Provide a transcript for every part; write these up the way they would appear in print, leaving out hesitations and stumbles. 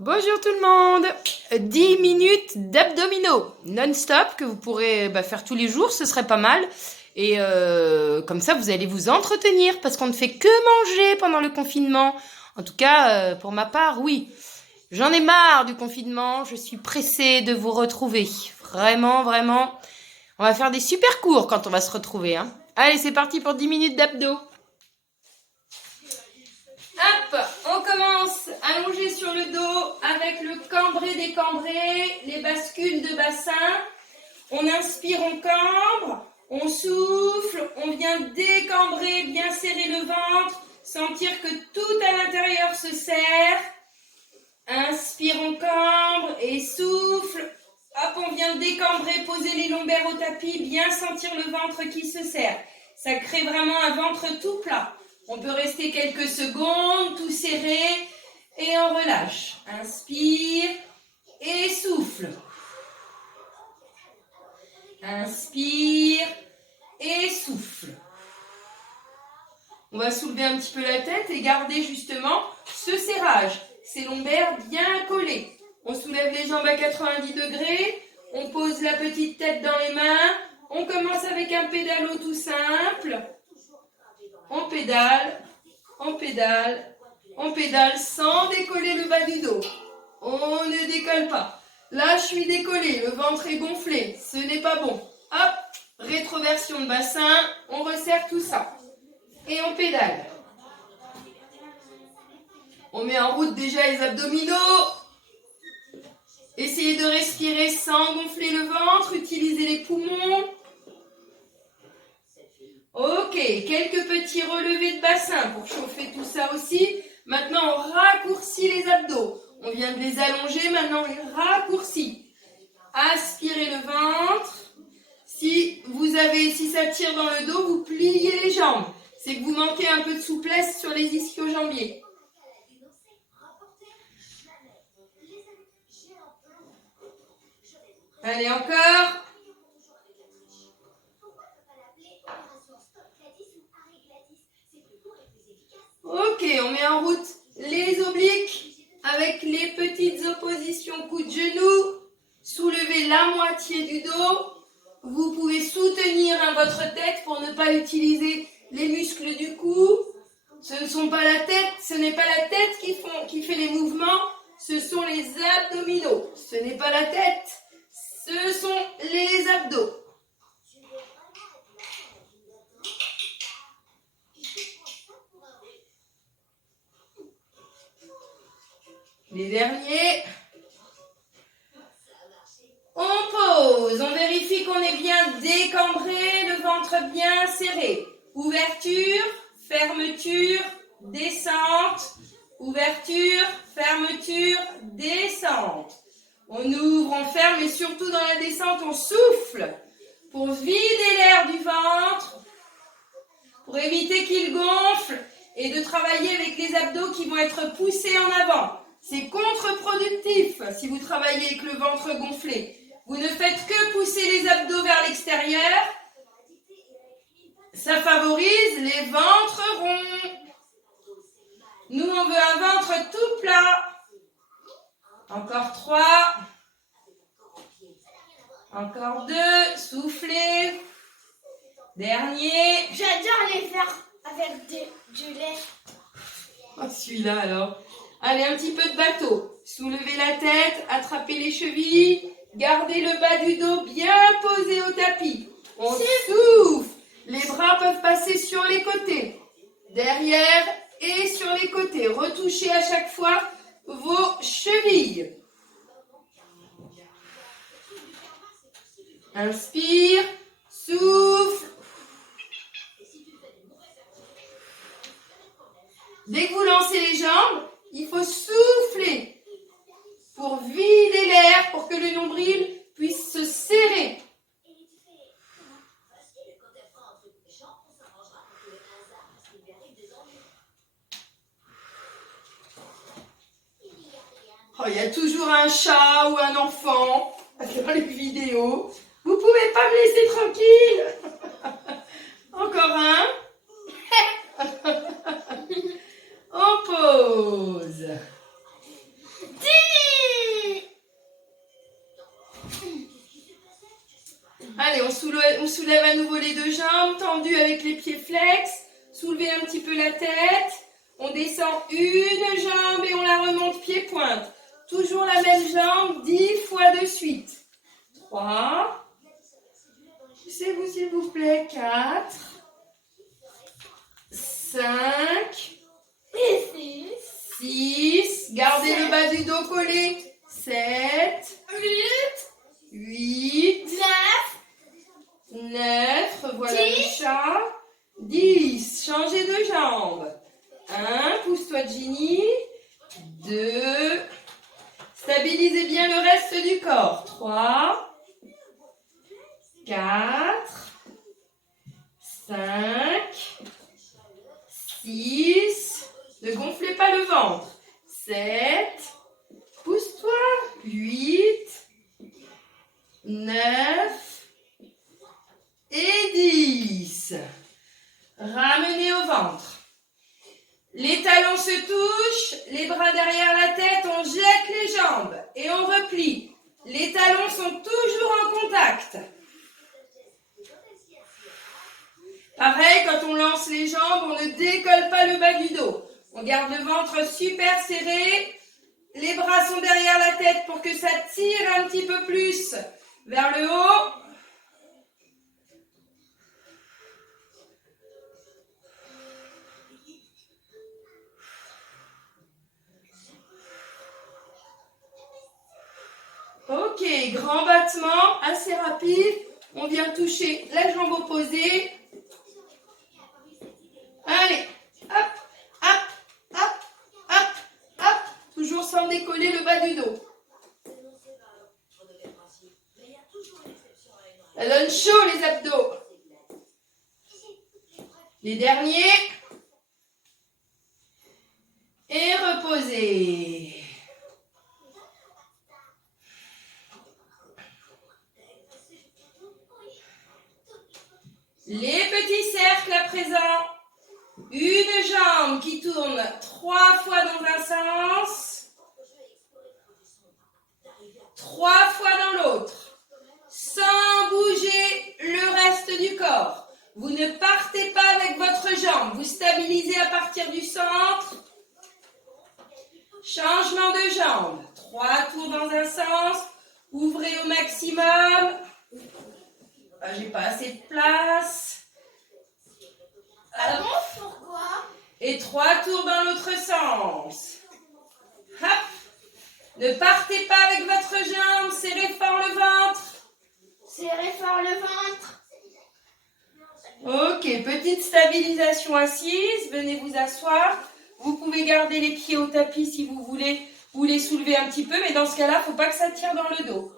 Bonjour tout le monde. 10 minutes d'abdominaux non-stop que vous pourrez faire tous les jours, ce serait pas mal. Et comme ça, vous allez vous entretenir parce qu'on ne fait que manger pendant le confinement. En tout cas, pour ma part, oui. J'en ai marre du confinement, je suis pressée de vous retrouver. Vraiment, vraiment. On va faire des super cours quand on va se retrouver, hein. Allez, c'est parti pour 10 minutes d'abdos. Hop, on commence allongé sur le dos avec le cambré décambré, les bascules de bassin. On inspire, on cambre, on souffle, on vient décambrer, bien serrer le ventre, sentir que tout à l'intérieur se serre. Inspire, on cambre et souffle. Hop, on vient décambrer, poser les lombaires au tapis, bien sentir le ventre qui se serre. Ça crée vraiment un ventre tout plat. On peut rester quelques secondes, tout serré, et on relâche. Inspire et souffle. Inspire et souffle. On va soulever un petit peu la tête et garder justement ce serrage. Ces lombaires bien collés. On soulève les jambes à 90 degrés. On pose la petite tête dans les mains. On commence avec un pédalo tout simple. On pédale, on pédale, on pédale sans décoller le bas du dos. On ne décolle pas. Là, je suis décollée, le ventre est gonflé. Ce n'est pas bon. Hop, rétroversion de bassin, on resserre tout ça. Et on pédale. On met en route déjà les abdominaux. Essayez de respirer sans gonfler le ventre, utilisez les poumons. Ok, quelques petits relevés de bassin pour chauffer tout ça aussi. Maintenant, on raccourcit les abdos. On vient de les allonger, maintenant on les raccourcit. Aspirez le ventre. Si ça tire dans le dos, vous pliez les jambes. C'est que vous manquez un peu de souplesse sur les ischio-jambiers. Allez, encore. Ok, on met en route les obliques avec les petites oppositions coude de genou. Soulevez la moitié du dos. Vous pouvez soutenir votre tête pour ne pas utiliser les muscles du cou. Ce n'est pas la tête qui fait les mouvements, ce sont les abdominaux. Ce n'est pas la tête, ce sont les abdos. Les derniers. On pose, on vérifie qu'on est bien décambré, le ventre bien serré. Ouverture, fermeture, descente. Ouverture, fermeture, descente. On ouvre, on ferme et surtout dans la descente, on souffle pour vider l'air du ventre, pour éviter qu'il gonfle et de travailler avec les abdos qui vont être poussés en avant. C'est contre-productif si vous travaillez avec le ventre gonflé. Vous ne faites que pousser les abdos vers l'extérieur. Ça favorise les ventres ronds. Nous, on veut un ventre tout plat. Encore 3. Encore 2. Soufflez. Dernier. J'adore les faire avec du lait. Oh, celui-là alors. Allez, un petit peu de bateau. Soulevez la tête, attrapez les chevilles. Gardez le bas du dos bien posé au tapis. On souffle. Les bras peuvent passer sur les côtés. Derrière et sur les côtés. Retouchez à chaque fois vos chevilles. Inspire, souffle. Dès que vous lancez les jambes, il faut souffler pour vider l'air, pour que le nombril puisse se serrer. Oh, il y a toujours un chat ou un enfant dans les vidéos. Vous pouvez pas me laisser tranquille. Encore un. On pose. 10 Allez, on soulève à nouveau les deux jambes, tendues avec les pieds flex. Soulevez un petit peu la tête. On descend une jambe et on la remonte pied-pointe. Toujours la même jambe, 10 fois de suite. 3. Poussez-vous s'il vous plaît. 4. 5. 6. Gardez le bas du dos collé. 7. 8. 9. Revoilà le chat. 10. Changez de jambe. 1. Pousse-toi, Ginny. 2. Stabilisez bien le reste du corps. 3. 4. 5. 6. Ne gonflez pas le ventre. 7. Pousse-toi. 8. 9. Et 10. Ramenez au ventre. Les talons se touchent, les bras derrière la tête, on jette les jambes et on replie. Les talons sont toujours en contact. Pareil, quand on lance les jambes, on ne décolle pas le bas du dos. On garde le ventre super serré. Les bras sont derrière la tête pour que ça tire un petit peu plus vers le haut. Ok, grand battement, assez rapide. On vient toucher la jambe opposée. Allez, hop, hop, hop, hop, hop. Toujours sans décoller le bas du dos. Ça donne chaud les abdos. Les derniers. Et reposez. Les petits cercles à présent. Une jambe qui tourne 3 fois dans un sens. 3 fois dans l'autre. Sans bouger le reste du corps. Vous ne partez pas avec votre jambe. Vous stabilisez à partir du centre. Changement de jambe. 3 tours dans un sens. Ouvrez au maximum. J'ai pas assez de place. Ah bon, pourquoi? Et 3 tours dans l'autre sens. Hop. Ne partez pas avec votre jambe. Serrez fort le ventre. Serrez fort le ventre. Ok, petite stabilisation assise. Venez vous asseoir. Vous pouvez garder les pieds au tapis si vous voulez ou les soulever un petit peu. Mais dans ce cas-là, il ne faut pas que ça tire dans le dos.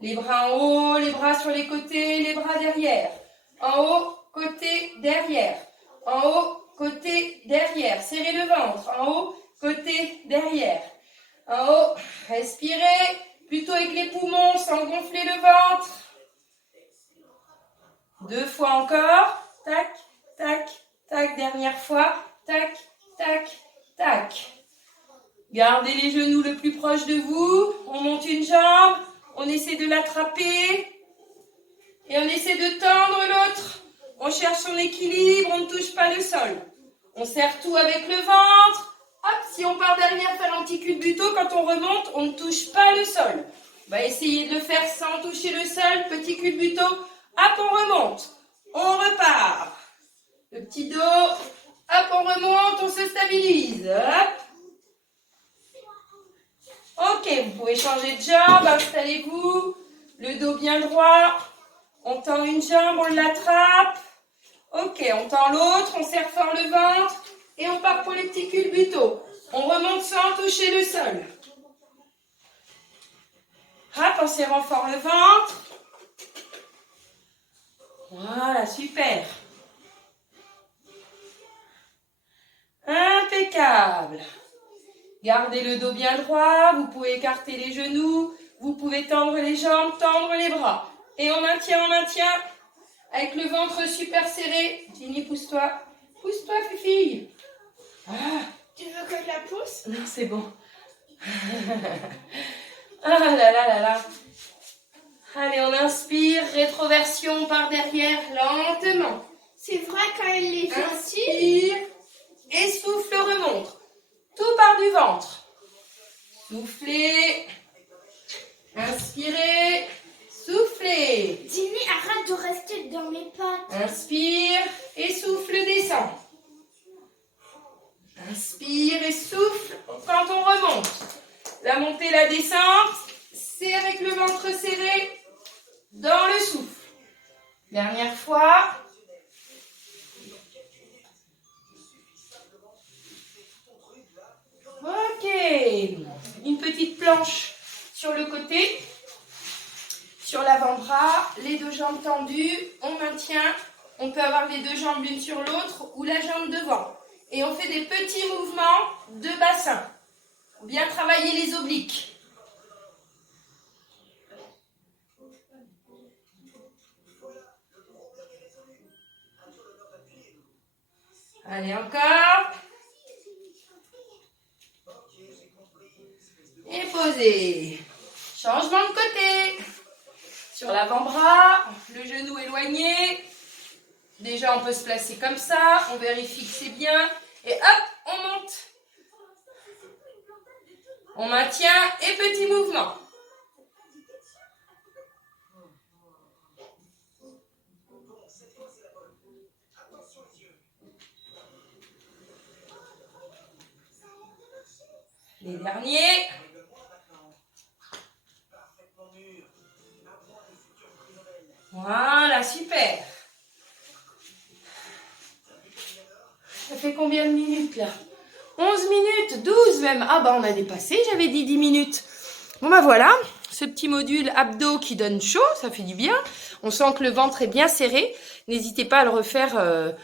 Les bras en haut, les bras sur les côtés, les bras derrière. En haut, côté, derrière. En haut, côté, derrière. Serrez le ventre. En haut, côté, derrière. En haut, respirez. Plutôt avec les poumons, sans gonfler le ventre. 2 fois encore. Tac, tac, tac. Dernière fois. Tac, tac, tac. Gardez les genoux le plus proche de vous. On monte une jambe. On essaie de l'attraper et on essaie de tendre l'autre. On cherche son équilibre, on ne touche pas le sol. On serre tout avec le ventre. Hop, si on part derrière faire un petit culbuto, quand on remonte, on ne touche pas le sol. On va essayer de le faire sans toucher le sol. Petit culbuto. Hop, on remonte. On repart. Le petit dos. Hop, on remonte, on se stabilise. Hop. Ok, vous pouvez changer de jambe, installez-vous, le dos bien droit, on tend une jambe, on l'attrape, ok, on tend l'autre, on serre fort le ventre et on part pour les petits culbutos. On remonte sans toucher le sol. Hop, en serrant fort le ventre. Voilà, super. Impeccable. Gardez le dos bien droit, vous pouvez écarter les genoux, vous pouvez tendre les jambes, tendre les bras. Et on maintient, avec le ventre super serré. Ginny, pousse-toi. Pousse-toi, Fifi. Ah. Tu veux que je la pousse? Non, c'est bon. Ah là là là là. Allez, on inspire, rétroversion par derrière, lentement. C'est vrai quand elle les fait ainsi. Inspire et souffle, remonte. Tout part du ventre. Soufflez. Inspirez. Soufflez. Dini, arrête de rester dans mes pattes. Inspire et souffle, descend. Inspire et souffle quand on remonte. La montée, la descente, c'est avec le ventre serré dans le souffle. Dernière fois. Ok. Une petite planche sur le côté. Sur l'avant-bras, les deux jambes tendues. On maintient. On peut avoir les deux jambes l'une sur l'autre ou la jambe devant. Et on fait des petits mouvements de bassin. Bien travailler les obliques. Allez, encore. Et posez. Changement de côté. Sur l'avant-bras, le genou éloigné. Déjà, on peut se placer comme ça. On vérifie que c'est bien. Et hop, on monte. On maintient et petit mouvement. Les derniers. Voilà, super. Ça fait combien de minutes là? 11 minutes, 12 même. Ah bah on a dépassé, j'avais dit 10 minutes. Bon bah voilà, ce petit module abdos qui donne chaud, ça fait du bien. On sent que le ventre est bien serré. N'hésitez pas à le refaire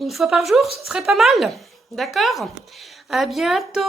une fois par jour, ce serait pas mal. D'accord? À bientôt.